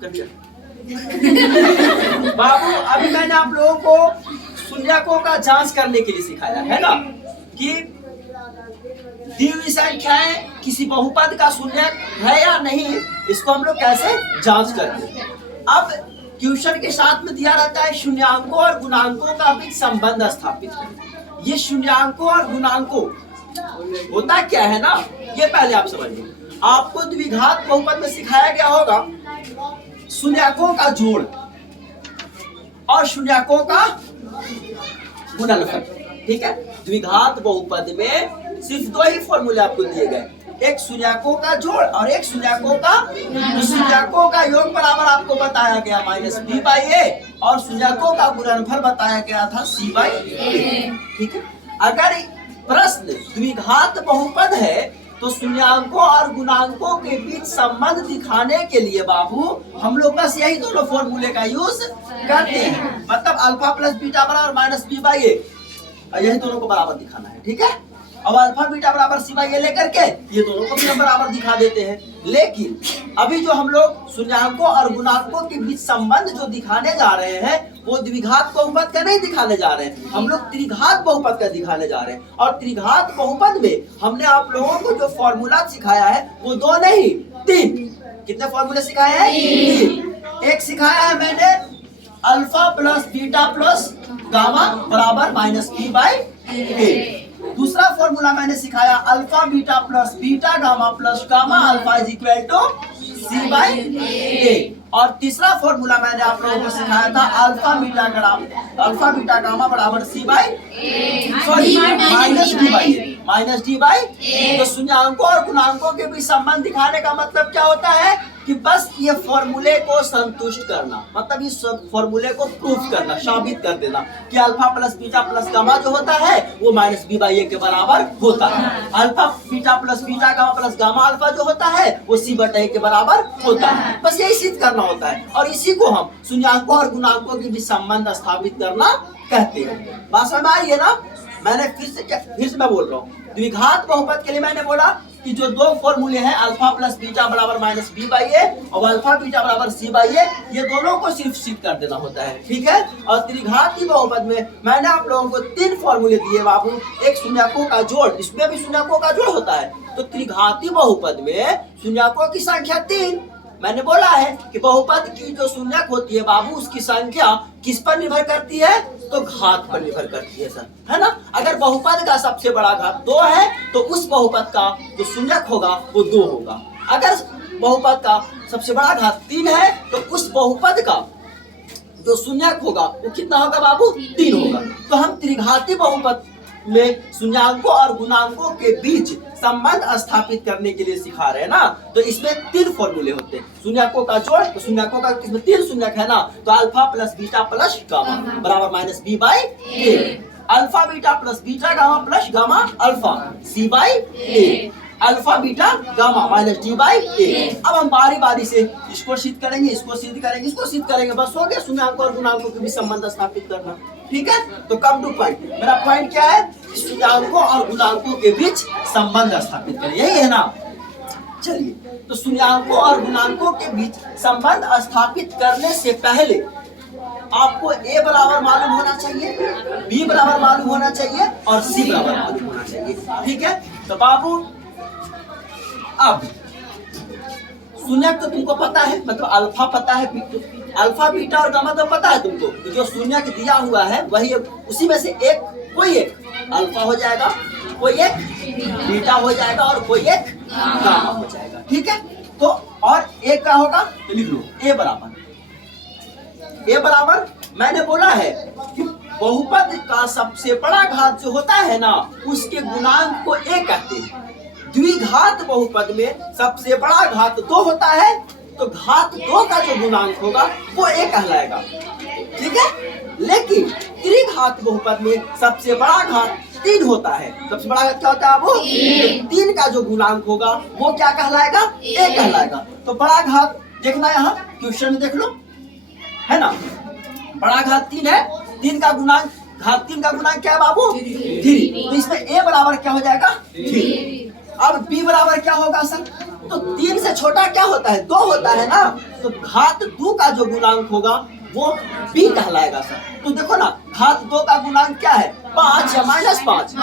कर दिया। बाबू अभी मैंने आप लोगों को शून्यकों का जांच करने के लिए सिखाया है ना कि दी हुई संख्याएं किसी बहुपद का शून्यक है या नहीं, इसको हम लोग कैसे जांच करते हैं। अब क्वेश्चन के साथ में दिया रहता है शून्यांकों और गुणांकों का बीच संबंध स्थापित करें। ये शून्यांकों और गुणांकों होता क्या है ना, ये पहले आप समझिए। आपको द्विघात बहुपद में सिखाया गया होगा शून्यकों का जोड़ और शून्यकों का गुणनफल, ठीक है। द्विघात बहुपद में सिर्फ दो ही फॉर्मूले आपको दिए गए, एक शून्यकों का जोड़ और एक शून्यकों का, तो शून्यकों का योग बराबर आपको बताया गया -b/a और शून्यकों का गुणनफल बताया गया था c/a, ठीक है। अगर प्रश्न द्विघात बहुपद है तो शून्यांकों और गुणांकों के बीच संबंध दिखाने के लिए बाबू हम लोग बस यही दोनों फॉर्मूले का यूज करते हैं। मतलब अल्फा प्लस बीटा बराबर -b/a, यही दोनों को बराबर दिखाना है, ठीक है। अब अल्फा बीटा बराबर c/a लेकर के ये दोनों को भी हम बराबर दिखा देते हैं। लेकिन अभी जो हम लोग शून्यांकों और गुणांकों के बीच संबंध जो दिखाने जा रहे हैं वो द्विघात बहुपद का नहीं दिखाने जा रहे हैं, हम लोग त्रिघात बहुपद का दिखाने जा रहे हैं। और त्रिघात बहुपद में हमने आप लोगों को जो फॉर्मूला सिखाया है वो दो नहीं तीन, कितने फॉर्मूले सिखाए हैं? तीन। एक सिखाया है मैंने alpha plus beta plus gamma बराबर -b/a। दूसरा फॉर्मूला मैंने सिखाया alpha beta plus beta gamma plus gamma alpha is equal to c/a। और तीसरा फॉर्मूला मैंने आप लोगों को सिखाया था अल्फा बीटा गामा बराबर -d/a। तो शून्यांकों और गुणांकों के बीच संबंध दिखाने का मतलब क्या होता है कि बस ये फॉर्मूले को संतुष्ट करना, मतलब इस फॉर्मूले को प्रूफ करना, साबित कर देना कि alpha plus beta plus gamma जो होता है वो -b/a के बराबर होता है। Alpha beta plus beta gamma plus gamma alpha जो होता है वो c/a के बराबर होता है। बस यही सिद्ध करना होता है और इसी को हम शून्यांकों और गुणांकों के बीच संबंध स्थापित करना कहते हैं। बात समझ आई है ना। मैंने फिर से मैं बोल रहा हूँ, द्विघात बहुपद के लिए मैंने बोला कि जो दो फॉर्मूले हैं अल्फा प्लस बीटा बराबर -b/a और अल्फा बीटा बराबर c/a, ये दोनों को सिर्फ सिद्ध कर देना होता है, ठीक है। और त्रिघाती बहुपद में मैंने आप लोगों को तीन फॉर्मूले दिए बाबू, एक शून्यकों का जोड़, इसमें भी शून्यकों का जोड़ होता है। तो त्रिघाती बहुपद में शून्यकों की संख्या 3। मैंने बोला है कि बहुपद की जो शून्यक होती है बाबू उसकी संख्या किस पर निर्भर करती है, तो घात पर निर्भर करती है सर, है ना। अगर बहुपद का सबसे बड़ा घात 2 है तो उस बहुपद का जो शून्यक होगा वो 2 होगा। अगर बहुपद का सबसे बड़ा घात 3 है तो उस बहुपद का जो शून्यक होगा वो कितना होगा बाबू? 3 होगा। तो हम त्रिघाती बहुपद में शून्यांकों और गुणांकों के बीच संबंध स्थापित करने के लिए सिखा रहे हैं ना। तो इसमें 3 फॉर्मूले होते हैं, शून्यकों का जोड़, तो शून्यकों का इसमें 3 शून्यक है ना, तो alpha plus beta plus gamma बराबर -b/a, alpha beta plus beta gamma plus gamma alpha c/a, alpha beta gamma -d/a। अब हम बारी बारी से इसको सिद्ध करेंगे, इसको सिद्ध करेंगे, इसको सिद्ध करेंगे, बस हो गया शून्यांकों और गुणांकों के बीच संबंध स्थापित करना, ठीक है। तो कम टू पॉइंट, मेरा पॉइंट क्या है? शून्यांकों और गुणांकों के बीच संबंध स्थापित करें, यही है ना। चलिए, तो शून्यांकों और गुणांकों के बीच संबंध स्थापित करने से पहले आपको a बराबर मालूम होना चाहिए, b बराबर मालूम होना चाहिए और c बराबर मालूम होना चाहिए, ठीक है। तो बाबू अब शून्यक तो तुमको पता है, मतलब अल्फा पता है, अल्फा बीटा और गामा तो पता है तुमको। तो जो शून्यक दिया हुआ है वही, उसी में से कोई एक अल्फा हो जाएगा, कोई एक बीटा हो जाएगा और कोई एक गामा हो जाएगा, ठीक है। तो और एक क्या होगा तो लिख लो a बराबर मैंने बोला है कि बहुपद का सबसे बड़ा घात जो होता है ना उसके गुणांक को a कहते हैं। द्विघात बहुपद में सबसे बड़ा घात 2 होता है तो घात 2 का जो गुणांक होगा वो a कहलाएगा, ठीक है। लेकिन त्रिघात बहुपद में सबसे बड़ा घात 3 होता है। सबसे बड़ा घात क्या होता है वो? 3 का जो गुणांक होगा वो क्या कहलाएगा? a कहलाएगा। तो बड़ा घात देखना, यहाँ क्वेश्चन में देख लो, है ना। बड़ा घात 3 है, 3 का गुणांक, घात 3 का गुणांक क्या है बाबू? 3। तो इसमें a बराबर क्या हो जाएगा? 3। अब b बराबर क्या होगा सर? तो 3 से छोटा क्या होता है? 2 होता है ना, तो घात 2 का जो गुणांक होगा वो b कहलाएगा सर। तो देखो ना, घात 2 का गुणांक क्या है? 5 या -5?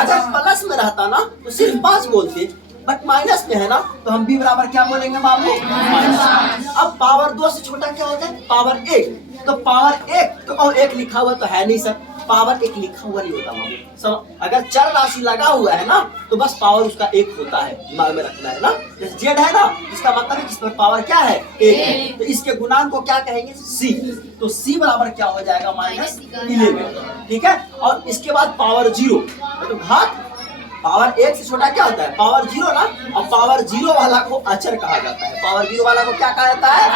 अगर प्लस में रहता ना तो सिर्फ 5 बोलते, बट माइनस में है ना, तो हम b बराबर क्या बोलेंगे बाबू? माइनस। अब पावर 2 से छोटा क्या होता है? पावर 1। तो पावर 1 तो और 1 लिखा हुआ तो है नहीं सर, पावर 1 लिखा हुआ नहीं होता बाबू। अगर चर राशि लगा हुआ है ना तो बस पावर उसका 1 होता है, दिमाग में रखना है ना। जैसे जेड है ना, इसका मतलब है कि इस पर पावर क्या है? 1 है। तो इसके गुणांक को क्या कहेंगे? c। तो c बराबर क्या हो जाएगा? -11। ठीक है। और इसके बाद पावर 0, तो घात पावर 1 से छोटा क्या होता है? पावर 0 ना। और पावर 0 वाला को अचर कहा जाता है। पावर 0 वाला को क्या कहा जाता है?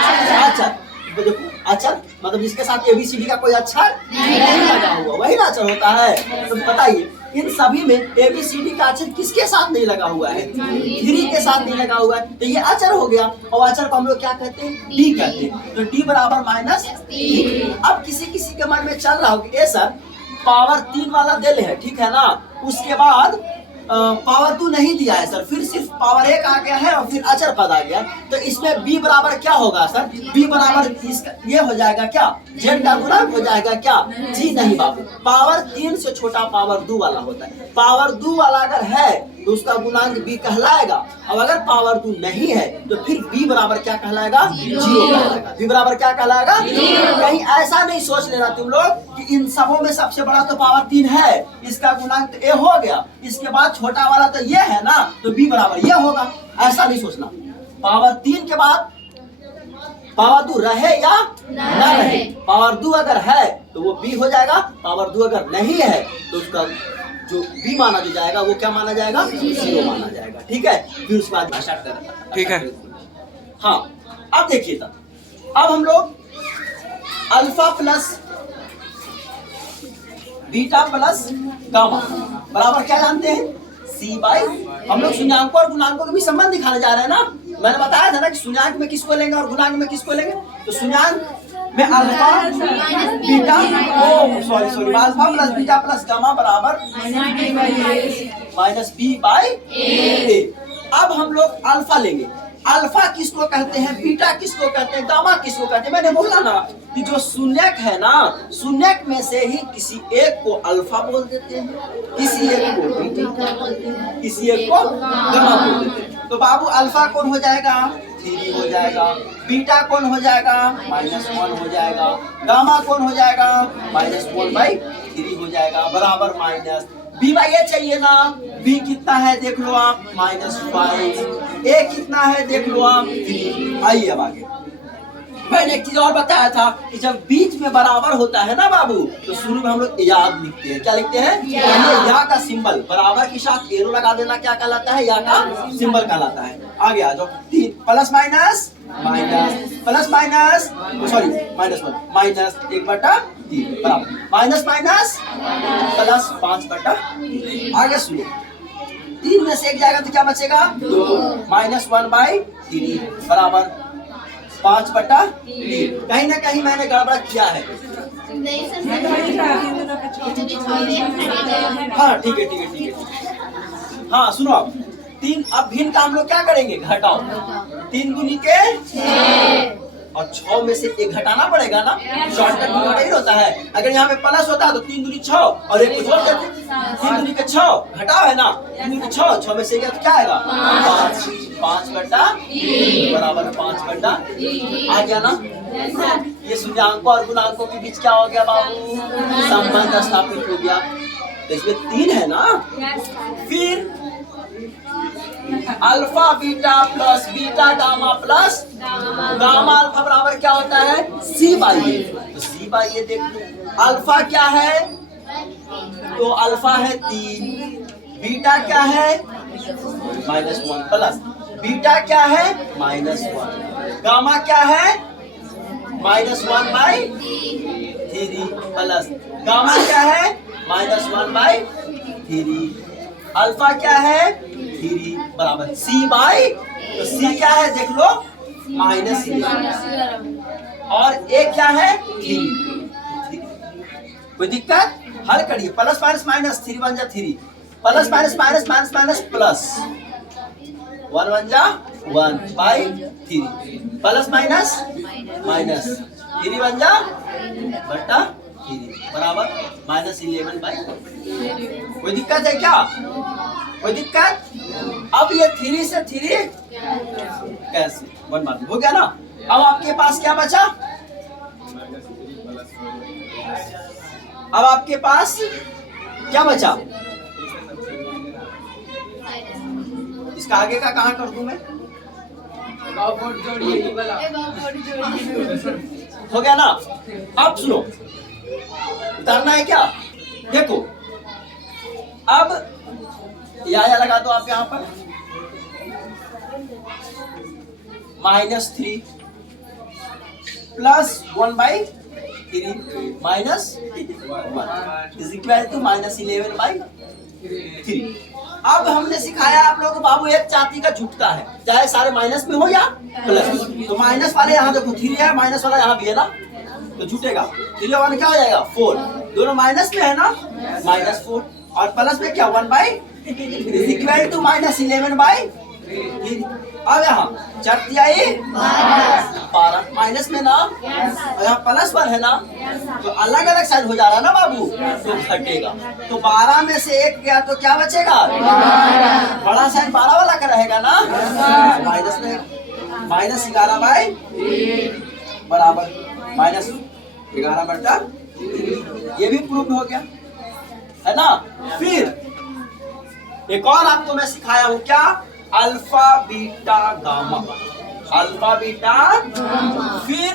अचर। तो देखो, अचर मतलब जिसके साथ ABCD का कोई अक्षर नहीं लगा हुआ, वही ना अचर होता है। तो बताइए इन सभी में ABCD का अक्षर किसके साथ नहीं लगा हुआ है? 3 के साथ नहीं लगा हुआ है, तो ये अचर हो गया। और अचर को हम लोग क्या कहते हैं? D कहते हैं। तो D बराबर -3। अब किसी किसी के मन में चल रहा हो कि ए सर पावर 3 वाला दे ले है, ठीक है ना, उसके बाद पावर 2 नहीं दिया है सर, फिर सिर्फ पावर 1 आ गया है और फिर अचर पद आ गया, तो इसमें b बराबर क्या होगा सर? b बराबर इसका ये हो जाएगा क्या? z का गुणांक हो जाएगा क्या? जी नहीं बाबू, पावर 3 से छोटा पावर 2 वाला होता है। पावर 2 वाला अगर है तो उसका गुणांक b कहलाएगा, और अगर पावर 2 नहीं है तो फिर b बराबर क्या कहलाएगा? 0 कहलाएगा। b बराबर क्या कहलाएगा? कहीं ऐसा नहीं सोच लेना तुम लोग कि इन सबों में सबसे बड़ा तो पावर 3 है, इसका गुणांक तो a हो गया, इसके बाद छोटा वाला तो ये है ना, तो b बराबर ये होगा, ऐसा नहीं सोचना। पावर 3 के बाद पावर 2 रहे या ना रहे, पावर 2 अगर है तो वो b हो जाएगा, पावर 2 अगर नहीं है तो उसका जो b माना जो जाएगा वो क्या माना जाएगा? 0 माना जाएगा। ठीक है, फिर उसके बाद स्टार्ट कर। ठीक है। हाँ, अब देखिए तब, अब हम लोग alpha plus beta plus gamma बराबर क्या जानते हैं? c बाई, हम लोग शून्यांकों और गुणांकों के भी संबंध दिखाने जा रहे हैं ना। मैंने बताया था ना कि शून्यांक में किसको लेंगे और गुणांक में किसको लेंगे। तो शून्यांक में alpha beta, sorry alpha plus beta plus gamma बराबर -b बाई a। अब हम लोग अल्फा लेंगे। अल्फा किसको कहते हैं? बीटा किसको कहते हैं? गामा किसको कहते हैं? मैंने बोला ना कि जो शून्यक है ना, शून्यक में से ही किसी एक को अल्फा बोल देते हैं, किसी एक को बीटा बोलते हैं, किसी एक को गामा बोल देते हैं। तो बाबू अल्फा कौन हो जाएगा? 3 हो जाएगा। बीटा कौन हो जाएगा? -1 हो जाएगा। गामा कौन हो जाएगा? -1/3 हो जाएगा, बराबर माइनस b बाई ए चाहिए ना। b कितना है देख लो आप, -5। a कितना है देख लो आप, 3। आइए अब आगे। मैंने एक चीज और बताया था कि जब बीच में बराबर होता है ना बाबू, तो शुरू में हम लोग याद लिखते हैं। क्या लिखते हैं? या का सिंबल बराबर के साथ एरो लगा देना क्या कहलाता है? या का सिंबल कहलाता है। आगे आ जाओ। 3 plus minus plus minus sorry -1 1/3 बराबर माइनस प्लस 5/3। आगे सुनिए, 3 में से 1 जाएगा तो क्या बचेगा? 2 -1/3 बराबर 5/3। कहीं ना कहीं मैंने गड़बड़ किया है। हाँ ठीक है। हाँ सुनो, अब 3, अब भिन्न का हम लोग क्या करेंगे? घटाओ। 3 दूनी के 6 और 6 में से 1 घटाना पड़ेगा ना, शॉर्टकट में नहीं होता है। अगर यहाँ पे प्लस होता है तो 3 दूनी 6 और 1 को जोड़ देते। 3 दूनी के 6 घटाओ है ना, 3 दूनी के 6 में से क्या तो क्या आएगा? 5/3 बराबर 5/3 आ गया ना। ये शून्यांकों और गुणांकों के बीच क्या हो गया बाबू? संबंध स्थापित हो गया। तो इसमें 3 है ना। फिर alpha beta plus beta gamma plus gamma alpha बराबर क्या होता है? c बाई ए। तो c बाई ए देख लो, अल्फा क्या है? तो अल्फा है 3, बीटा क्या है? -1 प्लस बीटा क्या है? -1, गामा क्या है? -1/3 प्लस गामा क्या है? -1/3, अल्फा क्या है? 3 बराबर c बाई, तो c क्या है देख लो? -3 और a क्या है? 3। कोई दिक्कत? हल करिए। प्लस माइनस माइनस 3 बन जा 3, plus minus minus minus minus plus 1 1 जा 1 बाई 3 प्लस माइनस माइनस 3 1 जा बटा 3 बराबर -11 बाई। कोई दिक्कत है क्या? कोई दिक्कत? अब ये 3 से 3 कैसे वन बात हो गया ना। अब आपके पास क्या बचा? अब आपके पास क्या बचा? इसका आगे का कहाँ कर दूं मैं? हो गया ना। अब सुनो, उतारना है क्या? देखो अब या लगा दो आप यहाँ पर -3 plus 1 by 3 minus 1 is equal to -11 by 3। अब हमने सिखाया आप लोगों को बाबू एक जाति का झुकता है, चाहे सारे माइनस में हो या प्लस। तो माइनस वाले यहाँ देखो 3 है, माइनस वाला यहाँ भी है ना, तो झूठेगा। 3 और 1 क्या हो जाएगा 4, दोनों माइनस में है ना, -4 और प्लस में क्या 1 by is equal to -11 by 3। अब यहाँ चट दिया ये 12 माइनस में ना, और यहाँ +1 है ना, तो अलग अलग साइड हो जा रहा है ना बाबू, तो घटेगा। तो 12 में से 1 गया तो क्या बचेगा? बड़ा साइड 12 वाला का रहेगा ना, माइनस में -11 बाई बराबर -11 बटा। ये भी प्रूफ हो गया है ना। फिर एक और आपको मैं सिखाया हूँ क्या? Alpha beta gamma, alpha beta, फिर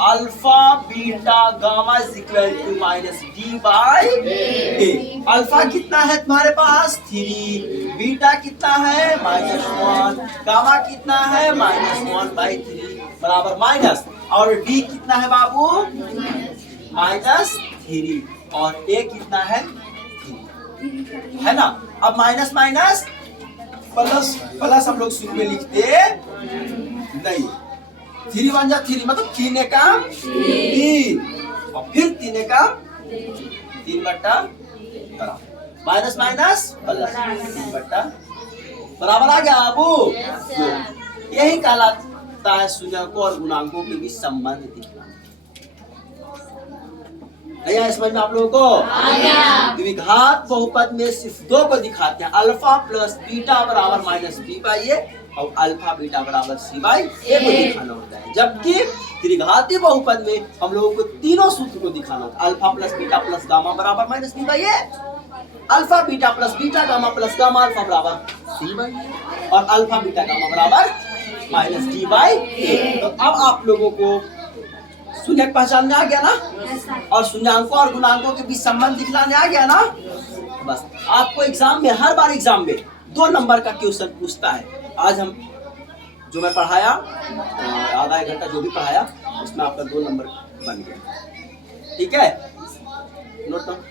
alpha beta gamma is equal to -d by a। Alpha कितना है तुम्हारे पास 3, बीटा कितना है -1, गामा कितना है -1 बाई 3 बराबर माइनस, और d कितना है बाबू -3, और a कितना है 3 है ना। अब माइनस माइनस प्लस प्लस हम लोग शुरू में लिखते नहीं। 3 1 जा 3 मतलब 3 एकम 3 और फिर 3 एकम 3 बट्टा बराबर माइनस माइनस प्लस 3 बट्टा बराबर आ गया बाबू। यही कहलाता है शून्यकों और गुणांकों के बीच संबंध दिखना। भैया समझ में आप लोगों को? द्विघात बहुपद में सिर्फ 2 को दिखाते हैं, अल्फा प्लस बीटा बराबर -b बाई a और अल्फा बीटा बराबर c बाई a को दिखाना होता है। जबकि त्रिघाती बहुपद में हम लोगों को तीनों सूत्र को दिखाना होता है, alpha plus beta plus gamma बराबर -b by a, alpha beta plus beta gamma plus gamma alpha बराबर c बाई a, और अल्फा बीटा गामा बराबर -d बाई a। तो अब आप लोगों को शून्य पहचानने आ गया ना, और शून्यांकों और गुणांकों के बीच संबंध दिखलाने आ गया ना। बस आपको एग्जाम में, हर बार एग्जाम में 2 नंबर का क्वेश्चन पूछता है। आज हम जो मैं पढ़ाया आधा 1 घंटा जो भी पढ़ाया उसमें आपका 2 नंबर बन गया। ठीक है, नोट डाउन।